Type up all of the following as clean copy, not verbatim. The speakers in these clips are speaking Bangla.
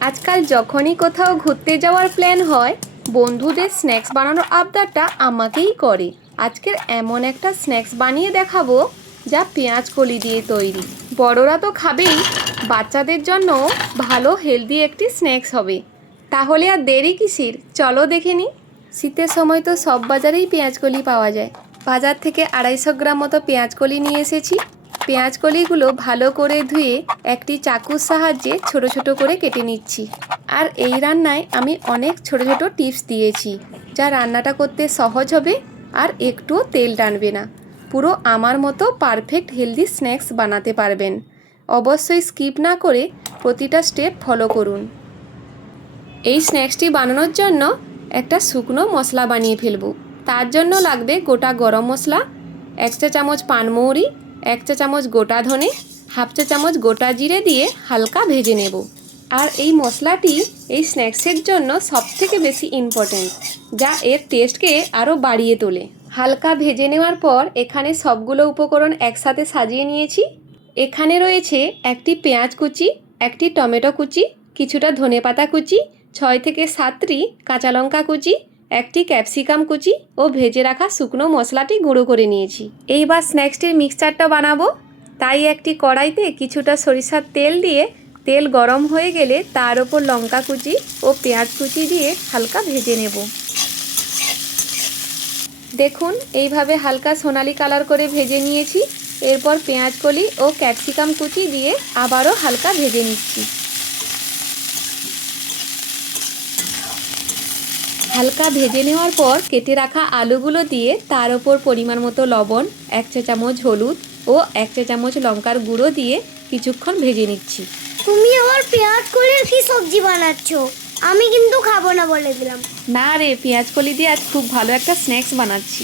আজকাল যখনই কোথাও ঘুরতে যাওয়ার প্ল্যান হয়, বন্ধুদের স্ন্যাক্স বানানোর আবদারটা আমাকেই করে। আজকের এমন একটা স্ন্যাক্স বানিয়ে দেখাবো যা পেঁয়াজ কলি দিয়ে তৈরি। বড়রা তো খাবেই, বাচ্চাদের জন্য ভালো হেলদি একটি স্ন্যাক্স হবে। তাহলে আর দেরি কিসের, চলো দেখে নিই। শীতের সময় তো সব বাজারেই পেঁয়াজ কলি পাওয়া যায়। বাজার থেকে 250 গ্রাম মতো পেঁয়াজ কলি নিয়ে এসেছি। পেঁয়াজ কলিগুলো ভালো করে ধুয়ে একটি চাকুর সাহায্যে ছোট ছোট করে কেটে নিচ্ছি। আর এই রান্নায় আমি অনেক ছোট ছোট টিপস দিয়েছি, যা রান্নাটা করতে সহজ হবে আর একটুও তেল টানবে না। পুরো আমার মতো পারফেক্ট হেলদি স্ন্যাক্স বানাতে পারবেন। অবশ্যই স্কিপ না করে প্রতিটা স্টেপ ফলো করুন। এই স্ন্যাক্সটি বানানোর জন্য একটা শুকনো মশলা বানিয়ে ফেলবো। তার জন্য লাগবে গোটা গরম মশলা, 1 চা চামচ পানমৌরি, 1 চা চামচ গোটা ধনে, 1/2 চা চামচ গোটা জিরে দিয়ে হালকা ভেজে নেব। আর এই মশলাটি এই স্ন্যাক্সের জন্য সবথেকে বেশি ইম্পর্ট্যান্ট, যা এর টেস্টকে আরও বাড়িয়ে তোলে। হালকা ভেজে নেওয়ার পর এখানে সবগুলো উপকরণ একসাথে সাজিয়ে নিয়েছি। এখানে রয়েছে একটি পেঁয়াজ কুচি, একটি টমেটো কুচি, কিছুটা ধনেপাতা কুচি, 6 থেকে 7টি কাঁচা লঙ্কা কুচি, একটি ক্যাপসিকাম কুচি ও ভেজে রাখা শুকনো মশলাটি গুঁড়ো করে নিয়েছি। এইবার স্ন্যাক্সটির মিক্সচারটা বানাবো। তাই একটি কড়াইতে কিছুটা সরিষার তেল দিয়ে তেল গরম হয়ে গেলে তার ওপর লঙ্কা কুচি ও পেঁয়াজ কুচি দিয়ে হালকা ভেজে নেব। দেখুন, এইভাবে হালকা সোনালি কালার করে ভেজে নিয়েছি। এরপর পেঁয়াজ কলি ও ক্যাপসিকাম কুচি দিয়ে আবারও হালকা ভেজে নিচ্ছি। হালকা ভেজে নেওয়ার পর কেটে রাখা আলুগুলো দিয়ে তার ওপর পরিমাণ মতো লবণ, 1 চা চামচ হলুদ ও 1 চা চামচ লঙ্কার গুঁড়ো দিয়ে কিছুক্ষণ ভেজে নিচ্ছি। তুমি আবার পেঁয়াজ কলির কি সবজি বানাচ্ছ? আমি কিন্তু খাবো না বলে দিলাম। না রে, পেঁয়াজ কলি দিয়ে আজ খুব ভালো একটা স্ন্যাক্স বানাচ্ছি।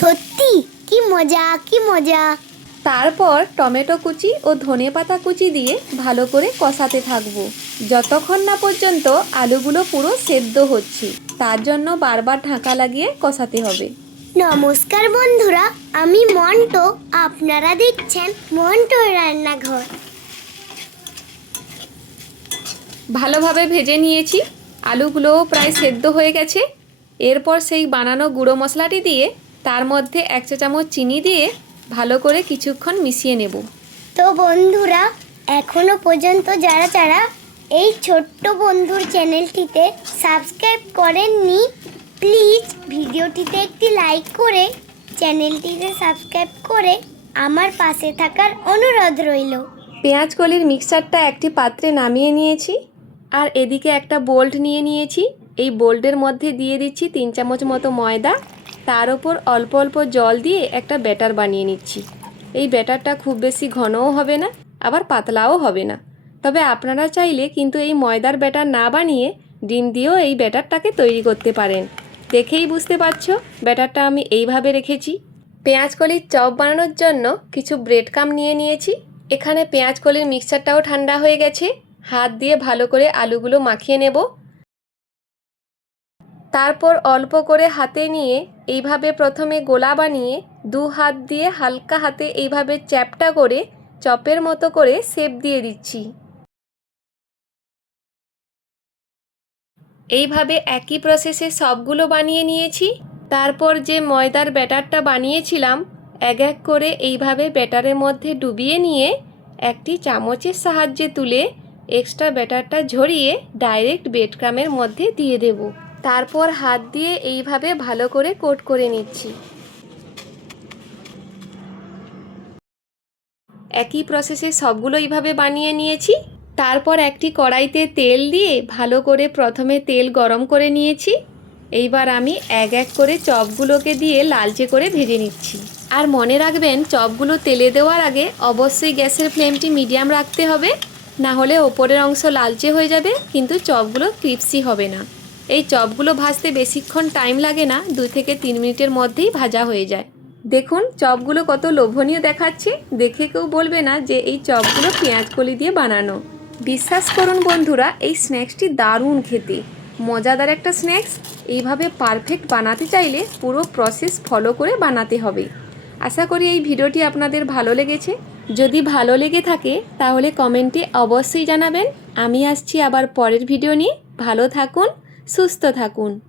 সত্যি? কি মজা, কি মজা! তারপর টমেটো কুচি ও ধনেপাতা কুচি দিয়ে ভালো করে কষাতে থাকবো, যতক্ষণ না পর্যন্ত আলুগুলো পুরো সেদ্ধ হচ্ছে। তার জন্য বারবার ঢাকা লাগিয়ে কষাতে হবে। নমস্কার বন্ধুরা, আমি মন্টু, আপনারা দেখছেন মন্টুর রান্নাঘর। ভালোভাবে ভেজে নিয়েছি, আলুগুলোও প্রায় সেদ্ধ হয়ে গেছে। এরপর সেই বানানো গুঁড়ো মশলাটি দিয়ে তার মধ্যে 1 চা চামচ চিনি দিয়ে ভালো করে কিছুক্ষণ মিশিয়ে নেব। তো বন্ধুরা, এখনো পর্যন্ত যারা যারা এই ছোট্ট বন্ধুর চ্যানেলটিতে সাবস্ক্রাইব করেননি, প্লিজ ভিডিওটিতে একটি লাইক করে চ্যানেলটিতে সাবস্ক্রাইব করে আমার পাশে থাকার অনুরোধ রইল। পেঁয়াজ কলির মিক্সচারটা একটি পাত্রে নামিয়ে নিয়েছি। আর এদিকে একটা বোল্ড নিয়ে নিয়েছি। এই বোল্ডের মধ্যে দিয়ে দিচ্ছি 3 চামচ মতো ময়দা। তার ওপর অল্প অল্প জল দিয়ে একটা ব্যাটার বানিয়ে নিচ্ছি। এই ব্যাটারটা খুব বেশি ঘনও হবে না, আবার পাতলাও হবে না। তবে আপনারা চাইলে কিন্তু এই ময়দার ব্যাটার না বানিয়ে ডিম দিয়েও এই ব্যাটারটাকে তৈরি করতে পারেন। দেখেই বুঝতে পারছো ব্যাটারটা আমি এইভাবে রেখেছি। পেঁয়াজ কলির চপ বানানোর জন্য কিছু ব্রেড ক্রাম্ব নিয়ে নিয়েছি। এখানে পেঁয়াজ কলির মিক্সচারটাও ঠান্ডা হয়ে গেছে। হাত দিয়ে ভালো করে আলুগুলো মাখিয়ে নেব। তারপর অল্প করে হাতে নিয়ে এইভাবে প্রথমে গোলা বানিয়ে 2 হাত দিয়ে হালকা হাতে এইভাবে চ্যাপটা করে চপের মতো করে শেপ দিয়ে দিচ্ছি। এইভাবে একই প্রসেসে সবগুলো বানিয়ে নিয়েছি। তারপর যে ময়দার ব্যাটারটা বানিয়েছিলাম, এক এক করে এইভাবে ব্যাটারের মধ্যে ডুবিয়ে নিয়ে একটি চামচের সাহায্যে তুলে এক্সট্রা ব্যাটারটা ঝরিয়ে ডাইরেক্ট ব্রেড ক্রাম্বের মধ্যে দিয়ে দেব। তারপর হাত দিয়ে এইভাবে ভালো করে কোট করে নিচ্ছি। একই প্রসেসে সবগুলো এইভাবে বানিয়ে নিয়েছি। তারপর একটি কড়াইতে তেল দিয়ে ভালো করে প্রথমে তেল গরম করে নিয়েছি। এইবার আমি এক এক করে চপগুলোকে দিয়ে লালচে করে ভেজে নিচ্ছি। আর মনে রাখবেন, চপগুলো তেলে দেওয়ার আগে অবশ্যই গ্যাসের ফ্লেমটি মিডিয়াম রাখতে হবে, না হলে ওপরের অংশ লালচে হয়ে যাবে কিন্তু চপগুলো ক্রিস্পি হবে না। এই চপগুলো ভাজতে বেশিক্ষণ টাইম লাগে না, 2 থেকে 3 মিনিটের মধ্যেই ভাজা হয়ে যায়। দেখুন চপগুলো কত লোভনীয় দেখাচ্ছে। দেখে কেউ বলবে না যে এই চপগুলো পেঁয়াজ কলি দিয়ে বানানো। বিশ্বাস করুন বন্ধুরা, এই স্ন্যাক্সটি দারুণ খেতে, মজাদার একটা স্ন্যাক্স। এইভাবে পারফেক্ট বানাতে চাইলে পুরো প্রসেস ফলো করে বানাতে হবে। আশা করি এই ভিডিওটি আপনাদের ভালো লেগেছে। যদি ভালো লেগে থাকে তাহলে কমেন্টে অবশ্যই জানাবেন। আমি আসছি আবার পরের ভিডিও নিয়ে। ভালো থাকুন, সুস্থ থাকুন।